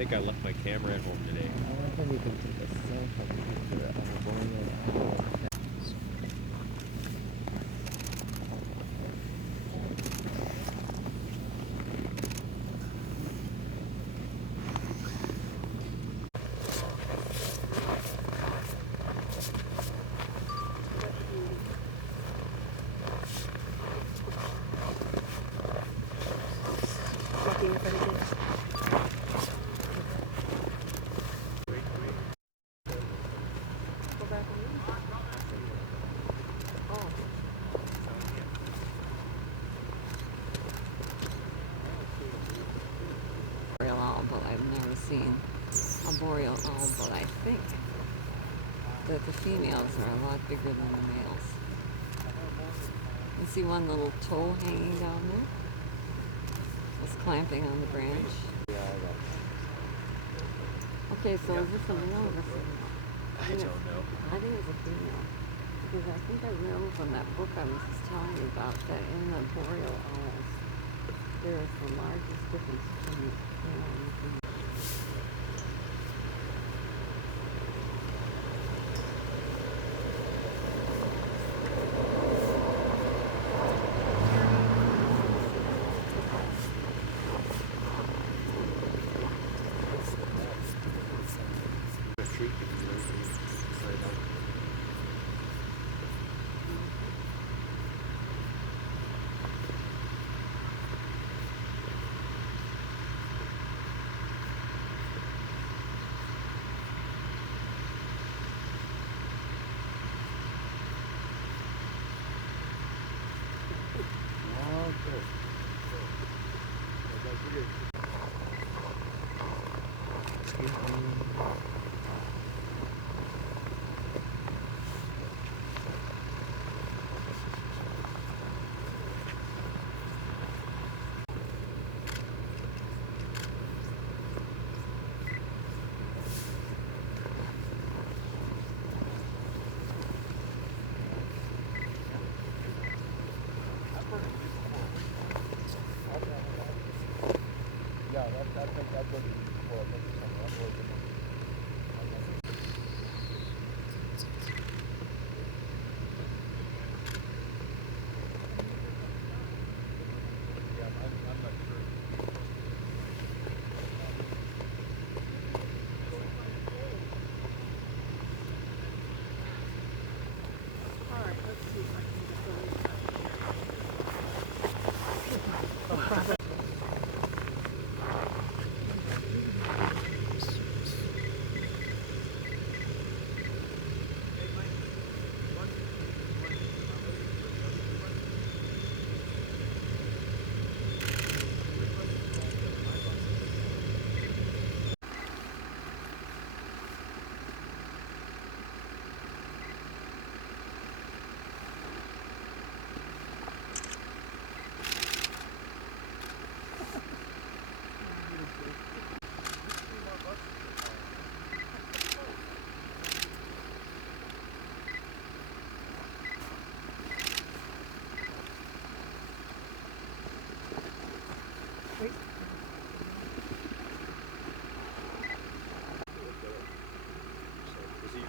think I left my camera at home today. I wonder if we can take a selfie picture of a Boreal owl. Boreal owl, but I've never seen a boreal owl, but I think that the females are a lot bigger than the males. You see one little toe hanging down there? It's clamping on the branch. Okay, so is this a male or a female? I don't know. I think it's a female. Because I think I remember from that book I was just telling you about that in the boreal owls, there is the largest difference between the male and the female.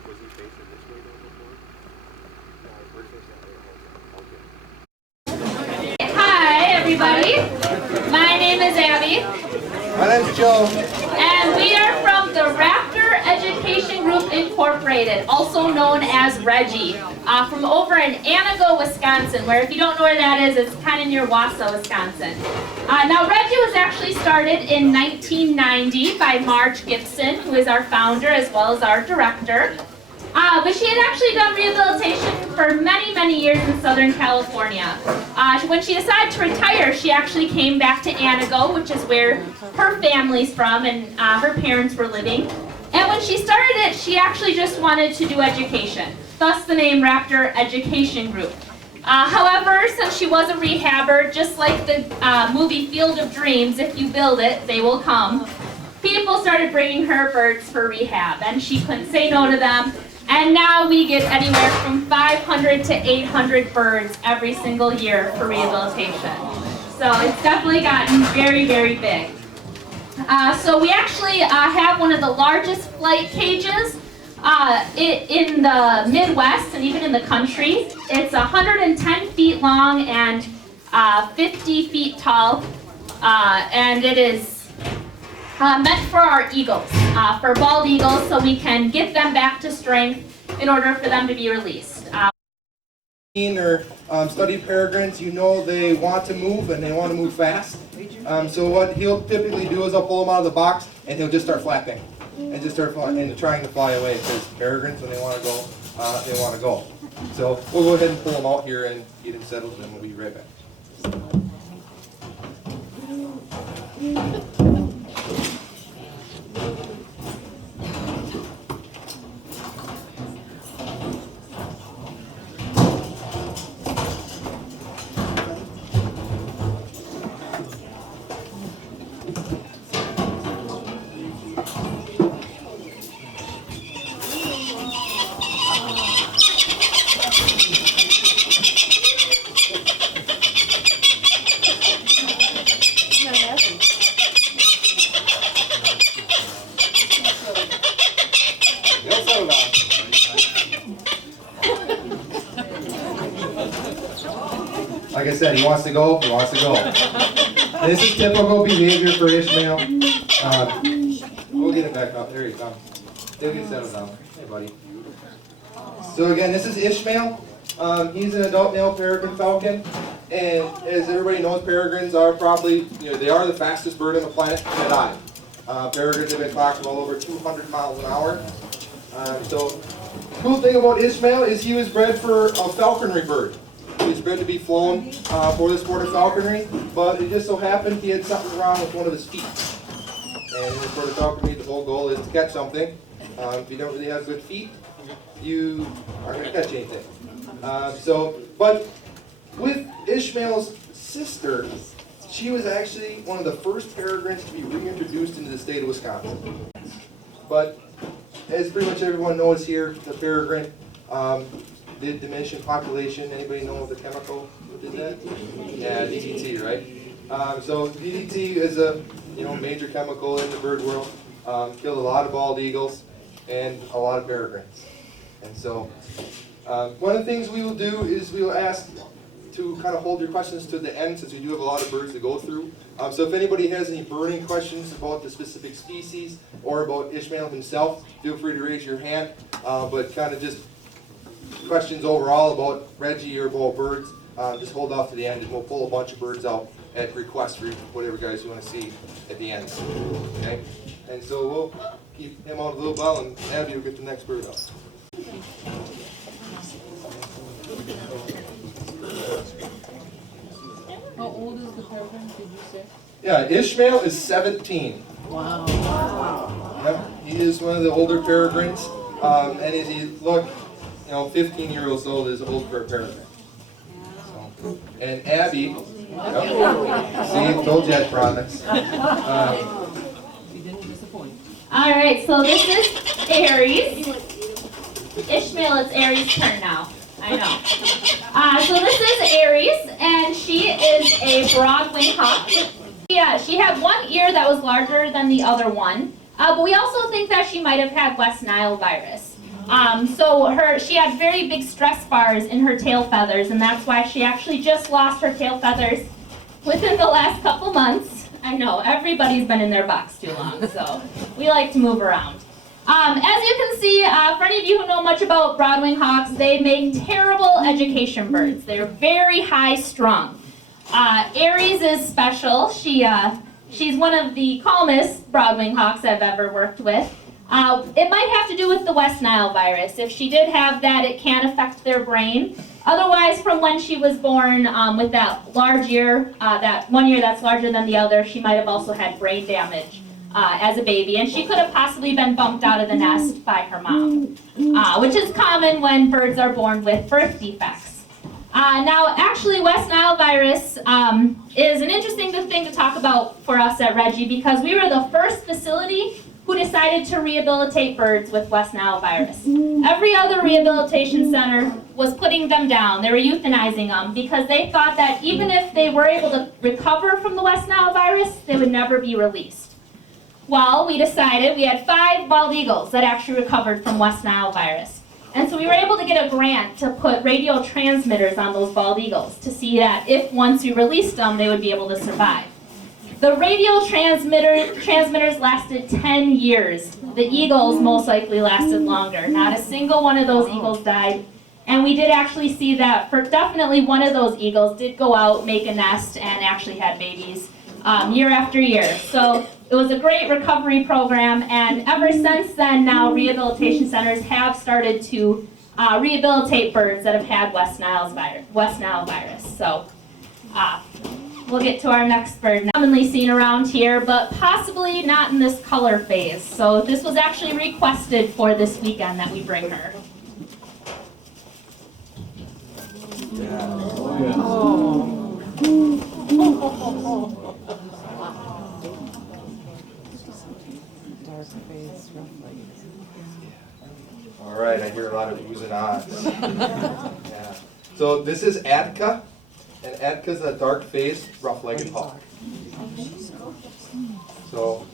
Was he facing this way though before? Hi, everybody. My name is Abby. My name's Joe. And we are from the Raptor Education Group Incorporated, also known as Reggie, from over in Anago, Wisconsin, where if you don't know where that is, it's kind of near Wausau, Wisconsin. Now, Reggie was actually started in 1990 by Marge Gibson, who is our founder as well as our director. But she had actually done rehabilitation for many, many years in Southern California. When she decided to retire, she actually came back to Anago, which is where her family's from and her parents were living. And when she started it, she actually just wanted to do education, thus the name Raptor Education Group. However, since she was a rehabber, just like the movie Field of Dreams, if you build it, they will come, people started bringing her birds for rehab, and she couldn't say no to them. And now we get anywhere from 500 to 800 birds every single year for rehabilitation. So it's definitely gotten very, very big. So we actually have one of the largest flight cages in the Midwest and even in the country. It's 110 feet long and 50 feet tall, and it is meant for our eagles, for bald eagles, so we can get them back to strength in order for them to be released. Or studied peregrines, you know they want to move and they want to move fast. So what he'll typically do is I'll pull him out of the box and he'll just start flapping and just start and trying to fly away, because peregrines, when they want to go, they want to go. So we'll go ahead and pull him out here and get him settled, and we'll be right back. Like I said, he wants to go, he wants to go. This is typical behavior for Ishmael. We'll get him back up. There he comes. He'll get settled down. Hey, buddy. So again, this is Ishmael. He's an adult male peregrine falcon. And as everybody knows, peregrines are probably, they are the fastest bird on the planet to dive. Peregrines have been clocked well over 200 miles an hour. So the cool thing about Ishmael is he was bred for a falconry bird. He was bred to be flown for the sport of falconry, but it just so happened he had something wrong with one of his feet. And in the sport of falconry, the whole goal is to catch something. If you don't really have good feet, you aren't going to catch anything. But with Ishmael's sister, she was actually one of the first peregrines to be reintroduced into the state of Wisconsin. But as pretty much everyone knows here, the peregrine did diminish in population. Anybody know the chemical that did that? Yeah, DDT, right? So DDT is a major chemical in the bird world. Killed a lot of bald eagles and a lot of peregrines. And so one of the things we will do is we will ask to kind of hold your questions to the end, since we do have a lot of birds to go through. So if anybody has any burning questions about the specific species or about Ishmael himself, feel free to raise your hand. But kind of just questions overall about Reggie or about birds, just hold off to the end, and we'll pull a bunch of birds out at request for whatever guys you want to see at the end. Okay? And so we'll keep him on a little while, and Abby will get the next bird out. How old is the peregrine, did you say? Yeah, Ishmael is 17. Wow. Yep, he is one of the older peregrines, and as you look, 15 years old is old for a peregrine. So, and Abby, see, told you I promised. You didn't disappoint. All right, so this is Aries. Ishmael, it's Aries' turn now. I know. So this is Aries, and she is a broad-winged hawk. Yeah, she had one ear that was larger than the other one, but we also think that she might have had West Nile virus. She had very big stress bars in her tail feathers, and that's why she actually just lost her tail feathers within the last couple months. I know, everybody's been in their box too long, so we like to move around. As you can see, for any of you who know much about broad-winged hawks, they make terrible education birds. They're very high-strung. Aries is special. She's one of the calmest broad-winged hawks I've ever worked with. It might have to do with the West Nile virus. If she did have that, it can affect their brain. Otherwise, from when she was born with that large ear, that one ear that's larger than the other, she might have also had brain damage as a baby. And she could have possibly been bumped out of the nest by her mom, which is common when birds are born with birth defects. Now, actually, West Nile virus is an interesting thing to talk about for us at Reggie, because we were the first facility who decided to rehabilitate birds with West Nile virus. Every other rehabilitation center was putting them down. They were euthanizing them because they thought that even if they were able to recover from the West Nile virus, they would never be released. well, we decided we had 5 bald eagles that actually recovered from West Nile virus. And so we were able to get a grant to put radio transmitters on those bald eagles to see that if once we released them, they would be able to survive. The radio transmitters lasted 10 years. The eagles most likely lasted longer. Not a single one of those eagles died. And we did actually see that for definitely one of those eagles did go out, make a nest, and actually had babies year after year. So it was a great recovery program, and ever since then now rehabilitation centers have started to rehabilitate birds that have had West Nile virus. So we'll get to our next bird, commonly seen around here, but possibly not in this color phase. So this was actually requested for this weekend that we bring her. Dark face, rough legs. All right, I hear a lot of oohs and ahs. Yeah. So this is Atka, and Atka's a dark-faced, rough-legged hawk. So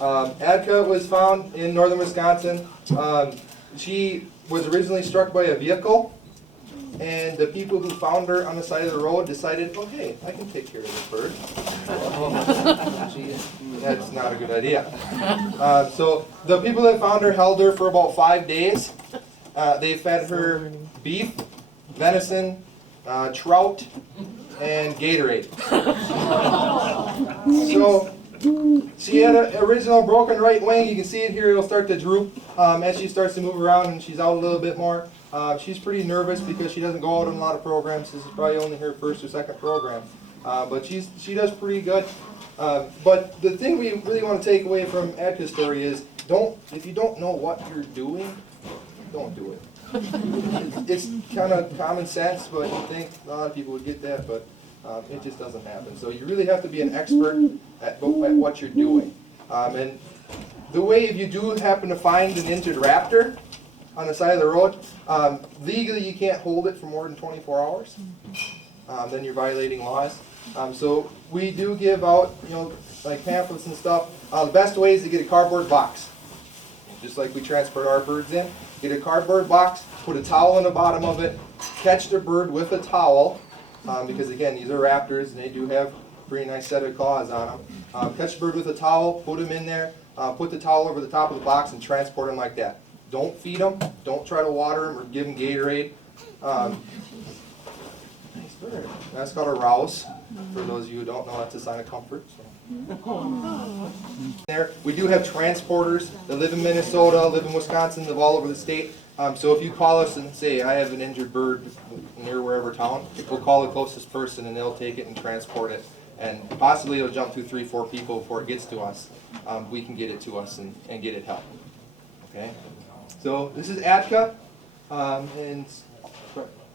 Atka was found in northern Wisconsin. She was originally struck by a vehicle, and the people who found her on the side of the road decided, oh hey, I can take care of this bird. That's not a good idea. So the people that found her held her for about 5 days. They fed her beef, venison, trout, and Gatorade. So she had an original broken right wing. You can see it here. It'll start to droop as she starts to move around and she's out a little bit more. She's pretty nervous because she doesn't go out on a lot of programs. This is probably only her first or second program. But she does pretty good. But the thing we really want to take away from Atka's story is, if you don't know what you're doing, don't do it. It's kind of common sense, but you think a lot of people would get that, but it just doesn't happen. So you really have to be an expert at what you're doing. And the way, if you do happen to find an injured raptor on the side of the road, legally you can't hold it for more than 24 hours. Then you're violating laws. So we do give out, like pamphlets and stuff. The best way is to get a cardboard box, just like we transport our birds in. Get a cardboard box, put a towel in the bottom of it, catch the bird with a towel, because again, these are raptors and they do have a pretty nice set of claws on them. Catch the bird with a towel, put them in there, put the towel over the top of the box and transport them like that. Don't feed them, don't try to water them or give them Gatorade. Nice bird. That's called a rouse. For those of you who don't know, that's a sign of comfort. So. There, we do have transporters that live in Minnesota, live in Wisconsin, live all over the state. So if you call us and say, I have an injured bird near wherever town, we'll call the closest person and they'll take it and transport it. And possibly it'll jump through 3 or 4 people before it gets to us. We can get it to us and get it help. Okay? So this is Atka, and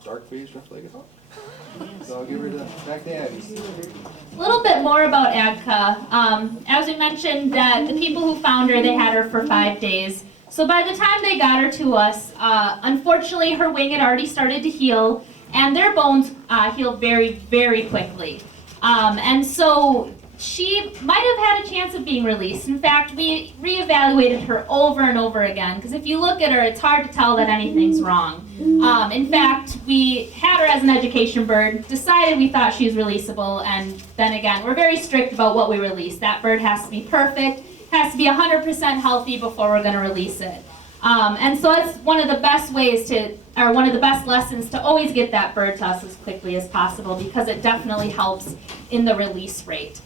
dark face, rough-legged hawk. So I'll give her back to Abby. A little bit more about Atka. As we mentioned, the people who found her, they had her for 5 days. So by the time they got her to us, unfortunately her wing had already started to heal, and their bones healed very, very quickly. And so she might have had a chance of being released. In fact, we reevaluated her over and over again, because if you look at her, it's hard to tell that anything's wrong. In fact, we had her as an education bird, decided we thought she was releasable, and then again, we're very strict about what we release. That bird has to be perfect, has to be 100% healthy before we're going to release it. And so that's one of the best ways one of the best lessons to always get that bird to us as quickly as possible, because it definitely helps in the release rate.